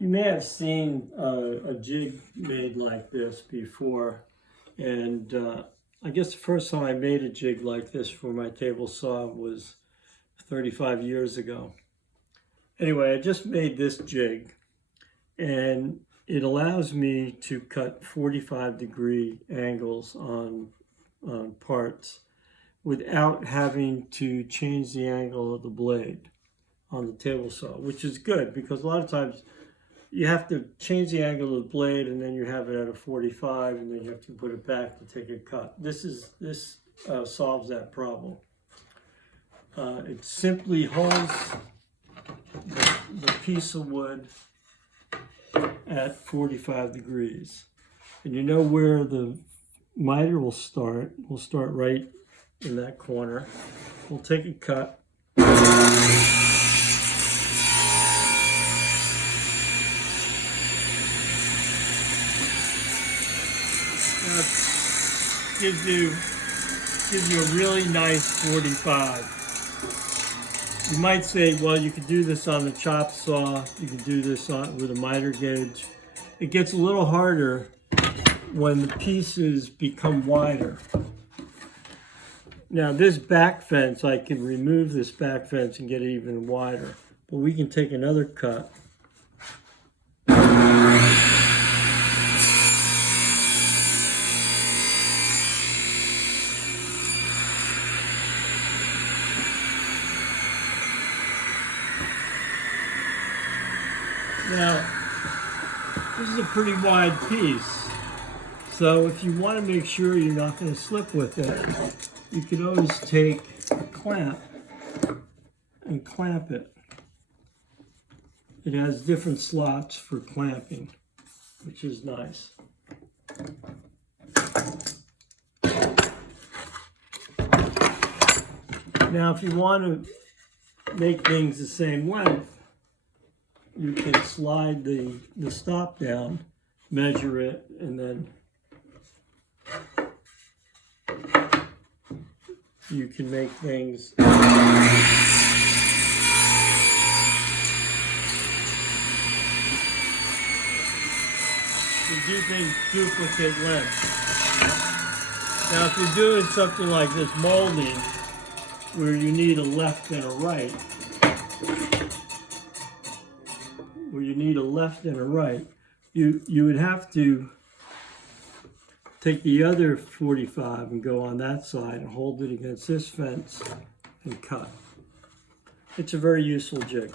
You may have seen a jig made like this before, and I guess the first time I made a jig like this for my table saw was 35 years ago. Anyway, I just made this jig, and it allows me to cut 45-degree angles on parts without having to change the angle of the blade on the table saw, which is good because a lot of times you have to change the angle of the blade and then you have it at a 45 and then you have to put it back to take a cut. This solves that problem. It simply holds the piece of wood at 45 degrees. And you know where the miter will start. We'll start right in that corner. We'll take a cut. Gives you a really nice 45. You might say, well, you could do this on the chop saw, you could do this with a miter gauge. It gets a little harder when the pieces become wider. Now this back fence, I can remove this back fence and get it even wider. But we can take another cut. Now, this is a pretty wide piece, so if you want to make sure you're not going to slip with it, you could always take a clamp and clamp it. It has different slots for clamping, which is nice. Now, if you want to make things the same length, you can slide the stop down, measure it, and then you can make things. You do things duplicate length. Now, if you're doing something like this molding, where you need a left and a right, you would have to take the other 45 and go on that side and hold it against this fence and cut. It's a very useful jig.